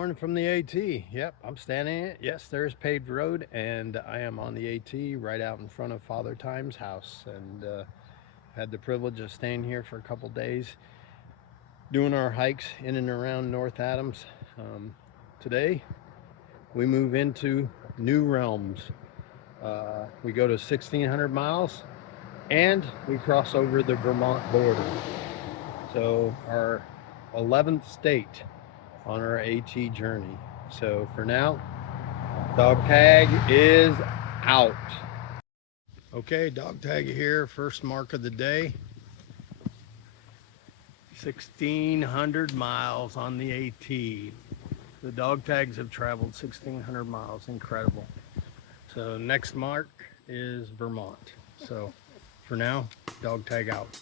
morning from the AT. Yep, I'm standing in it. Yes, there's paved road, and I am on the AT right out in front of Father Time's house, and had the privilege of staying here for a couple days doing our hikes in and around North Adams. Today we move into new realms. We go to 1,600 miles and we cross over the Vermont border. So our 11th state on our AT journey. So for now, Dogtag is out. Okay, Dogtag here, first mark of the day. 1,600 miles on the AT. The Dogtags have traveled 1,600 miles, incredible. So next mark is Vermont. So for now, Dogtag out.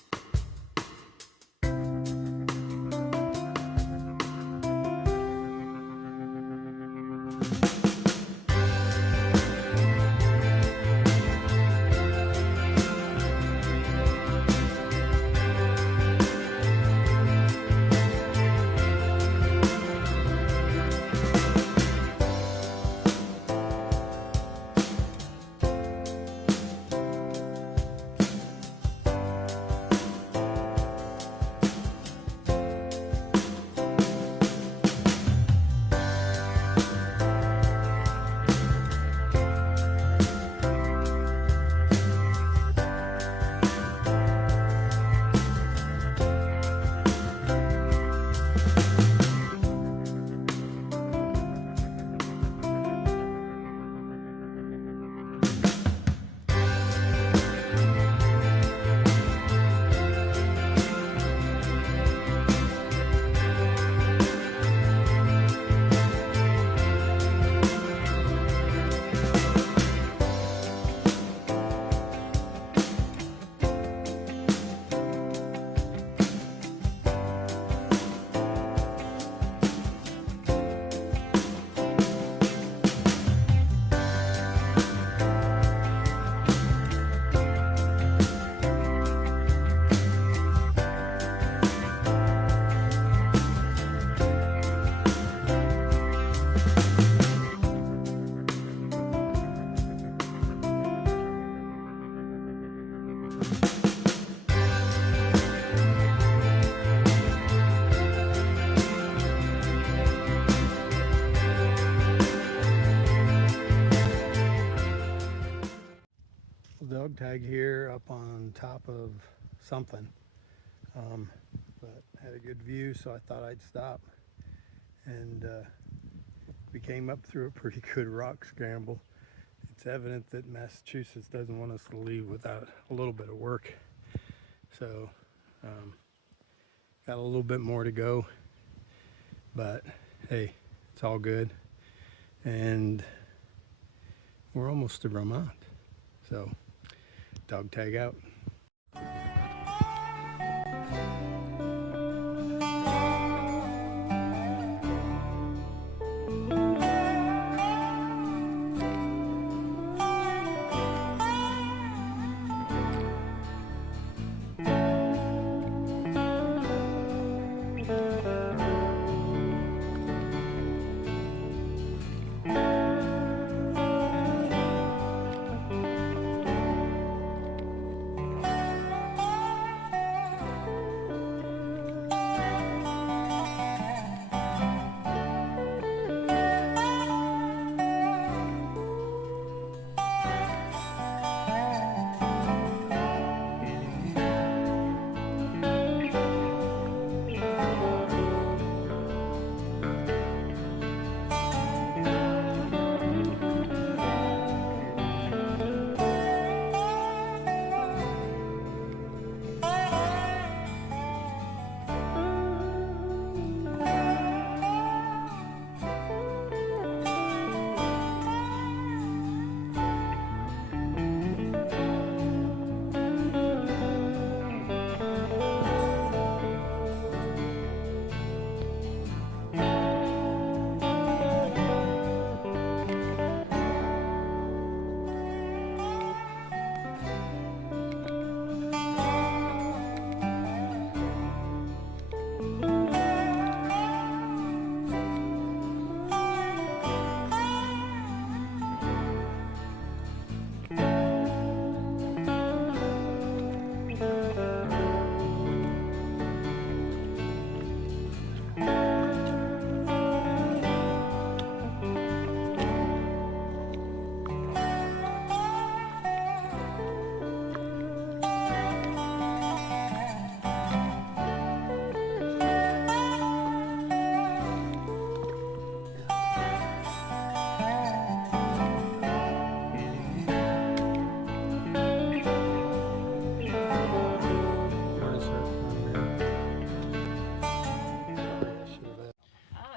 Dogtag here up on top of something, but had a good view, so I thought I'd stop, and we came up through a pretty good rock scramble. It's evident that Massachusetts doesn't want us to leave without a little bit of work, so got a little bit more to go, but hey, it's all good, and we're almost to Vermont. So Dogtag out.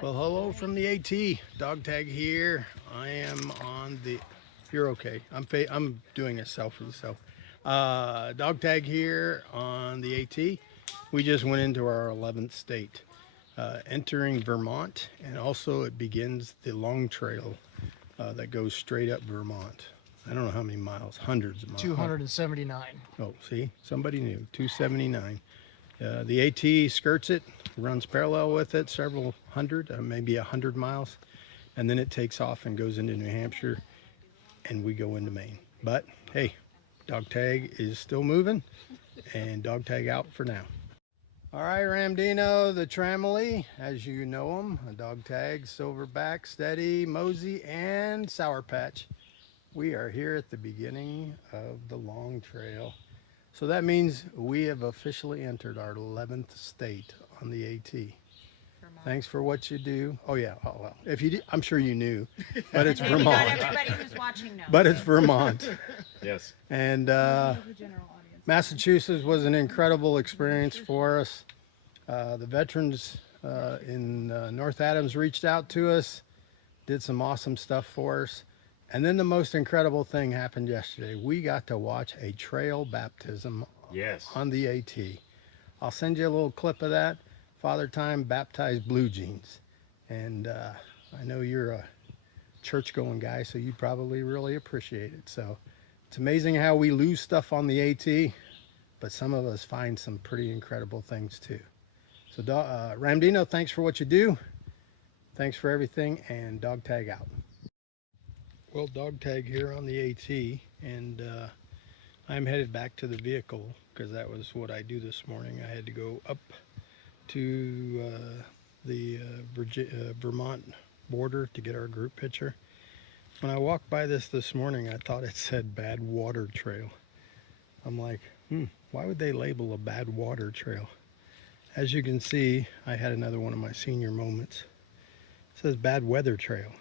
Well, hello from the AT. Dogtag here. I am on the. You're okay. I'm doing a selfie. So, Dogtag here on the AT. We just went into our 11th state, entering Vermont, and also it begins the long trail that goes straight up Vermont. I don't know how many miles, hundreds of miles. 279. Oh, see, somebody knew. 279. The AT skirts it, runs parallel with it, several hundred, maybe 100 miles, and then it takes off and goes into New Hampshire, and we go into Maine. But hey, Dogtag is still moving, and Dogtag out for now. All right, Ramdino, the Tramily, as you know them, a Dogtag, Silverback, Steady, Mosey, and Sour Patch. We are here at the beginning of the long trail. So that means we have officially entered our 11th state on the AT. Vermont. Thanks for what you do. Oh yeah, oh well. If you did, I'm sure you knew, but it's Vermont. Not everybody who's watching knows. But it's Vermont. Yes. And Massachusetts was an incredible experience for us. The veterans in North Adams reached out to us, did some awesome stuff for us. And then the most incredible thing happened yesterday. We got to watch a trail baptism on the AT. I'll send you a little clip of that. Father Time baptized blue jeans. And I know you're a church-going guy, so you probably really appreciate it. So it's amazing how we lose stuff on the AT, but some of us find some pretty incredible things too. So Ramdino, thanks for what you do. Thanks for everything, and Dogtag out. Well, Dogtag here on the AT, and I'm headed back to the vehicle because that was what I do this morning. I had to go up to the Vermont border to get our group picture. When I walked by this morning, I thought it said bad water trail. I'm like, why would they label a bad water trail? As you can see, I had another one of my senior moments. It says bad weather trail.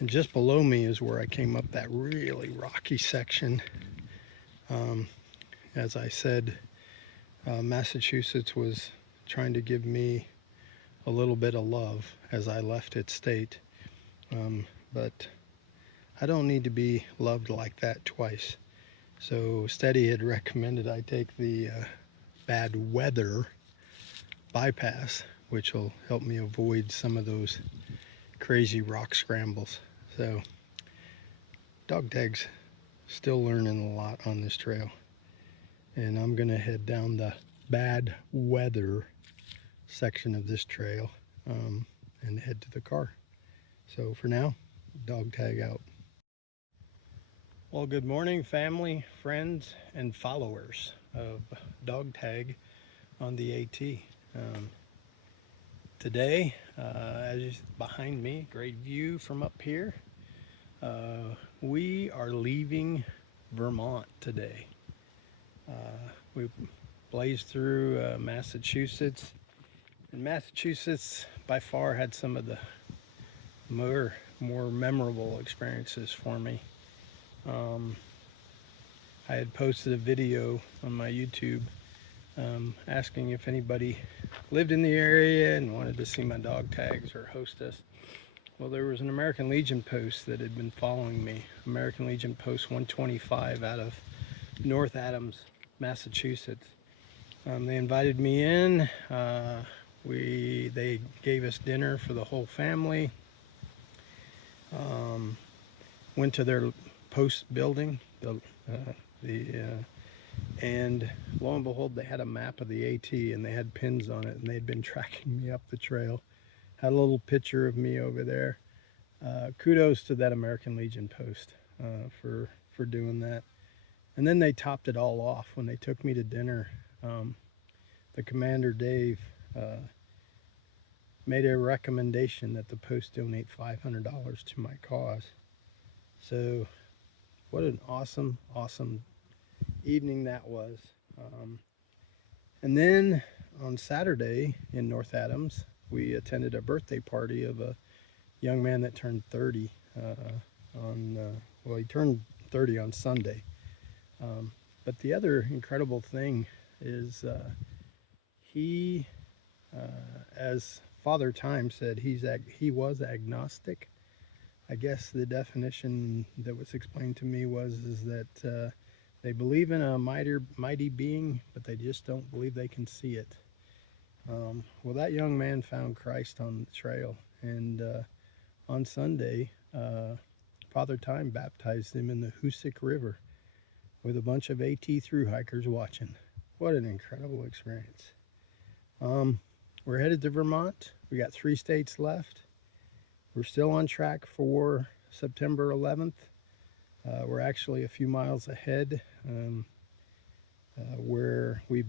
And just below me is where I came up that really rocky section. As I said, Massachusetts was trying to give me a little bit of love as I left its state. But I don't need to be loved like that twice. So Steady had recommended I take the bad weather bypass, which will help me avoid some of those crazy rock scrambles. So Dogtag's still learning a lot on this trail, and I'm gonna head down the bad weather section of this trail and head to the car. So for now, Dogtag out. Well, good morning, family, friends, and followers of Dogtag on the AT. Today, as you see behind me, great view from up here. We are leaving Vermont today. We blazed through Massachusetts, and Massachusetts by far had some of the more memorable experiences for me. I had posted a video on my YouTube asking if anybody lived in the area and wanted to see my Dogtags or host us. Well, there was an American Legion post that had been following me, American Legion post 125 out of North Adams, Massachusetts. They invited me in. They gave us dinner for the whole family. Went to their post building, and lo and behold, they had a map of the AT and they had pins on it, and they'd been tracking me up the trail. Had a little picture of me over there. Kudos to that American Legion post for doing that. And then they topped it all off when they took me to dinner. The commander, Dave, made a recommendation that the post donate $500 to my cause. So what an awesome evening that was. And then on Saturday in North Adams, we attended a birthday party of a young man that turned 30 well, he turned 30 on Sunday. But the other incredible thing is he, as Father Time said he was agnostic. I guess the definition that was explained to me was that they believe in a mighty being, but they just don't believe they can see it. Well, that young man found Christ on the trail, and on Sunday, Father Time baptized him in the Hoosick River with a bunch of AT thru hikers watching. What an incredible experience. We're headed to Vermont. We got 3 states left. We're still on track for September 11th. We're actually a few miles ahead, where we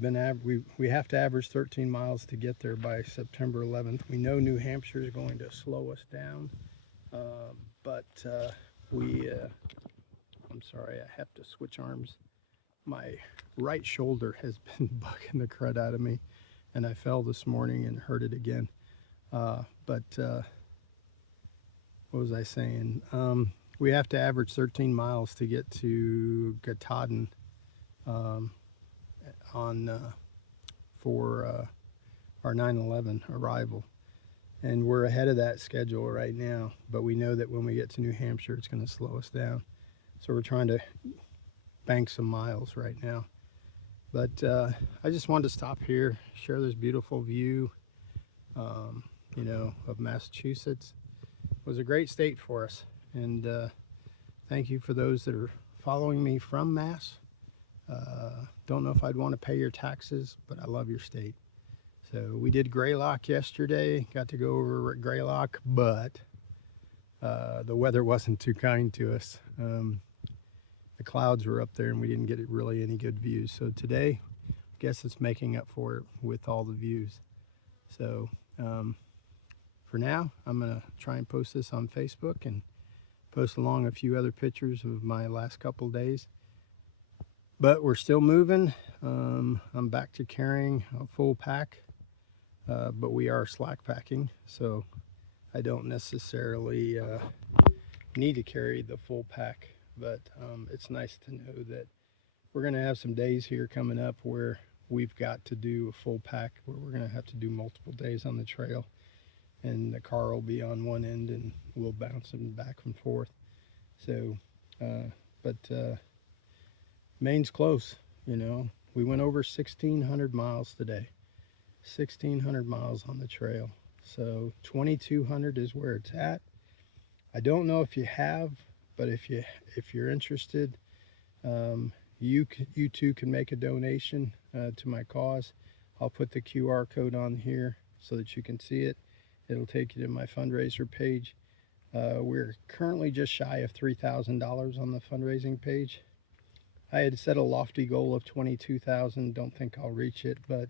have to average 13 miles to get there by September 11th. We know New Hampshire is going to slow us down, but I'm sorry, I have to switch arms. My right shoulder has been bugging the crud out of me, and I fell this morning and hurt it again. What was I saying? We have to average 13 miles to get to Katahdin for our 9/11 arrival. And we're ahead of that schedule right now, but we know that when we get to New Hampshire, it's going to slow us down. So we're trying to bank some miles right now. But I just wanted to stop here, share this beautiful view, you know, of Massachusetts. It was a great state for us, and thank you for those that are following me from Mass. Don't know if I'd want to pay your taxes, but I love your state. So we did Greylock yesterday, got to go over Greylock, but the weather wasn't too kind to us. The clouds were up there and we didn't get really any good views. So today, I guess it's making up for it with all the views. So for now, I'm gonna try and post this on Facebook and post along a few other pictures of my last couple days. But we're still moving. I'm back to carrying a full pack, but we are slack packing, so I don't necessarily need to carry the full pack. But it's nice to know that we're going to have some days here coming up where we've got to do a full pack, where we're going to have to do multiple days on the trail, and the car will be on one end and we'll bounce them back and forth. So Maine's close, you know. We went over 1,600 miles today. 1,600 miles on the trail. So 2,200 is where it's at. I don't know if you have, but if you're interested, you too can make a donation to my cause. I'll put the QR code on here so that you can see it. It'll take you to my fundraiser page. We're currently just shy of $3,000 on the fundraising page. I had set a lofty goal of 22,000. Don't think I'll reach it, but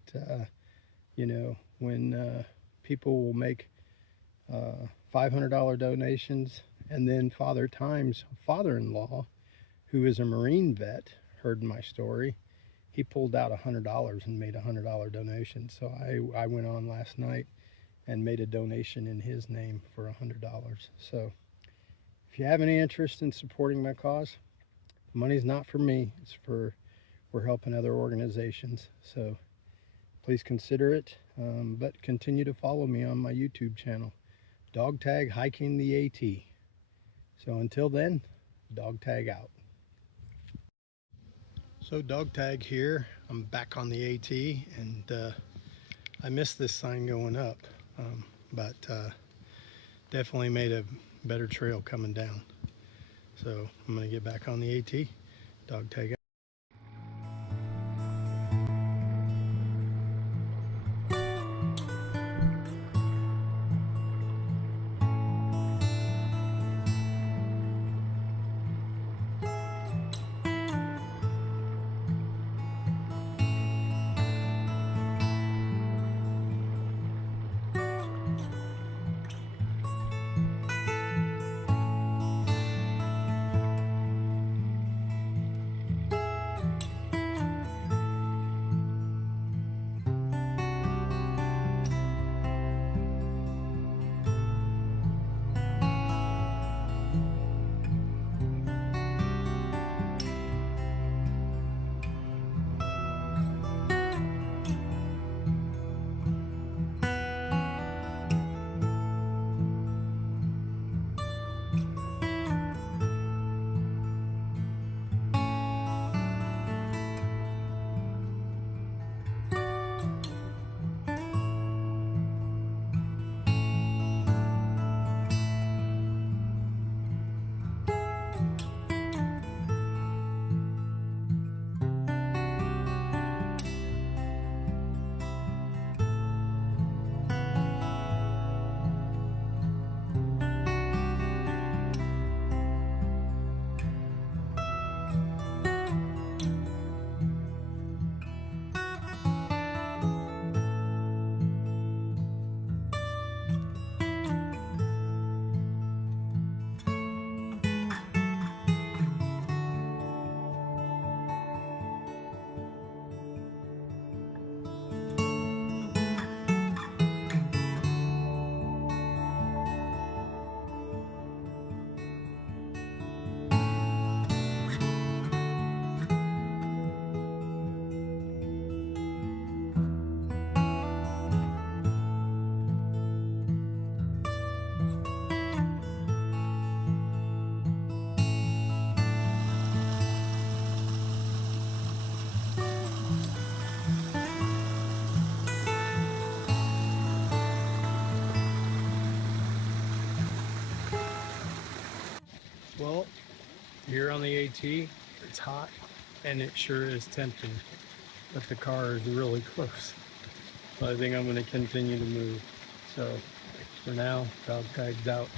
you know, when people will make $500 donations, and then Father Time's father-in-law, who is a Marine vet, heard my story. He pulled out $100 and made a $100 donation. So I went on last night and made a donation in his name for $100. So if you have any interest in supporting my cause, money's not for me, it's for, we're helping other organizations. So please consider it, but continue to follow me on my YouTube channel, Dogtag Hiking the AT. So until then, Dogtag out. So Dogtag here, I'm back on the AT, and I missed this sign going up, but definitely made a better trail coming down. So I'm gonna get back on the AT, Dogtag out. here on the AT, it's hot and it sure is tempting, but the car is really close. So I think I'm going to continue to move. So for now, Dogtag's out.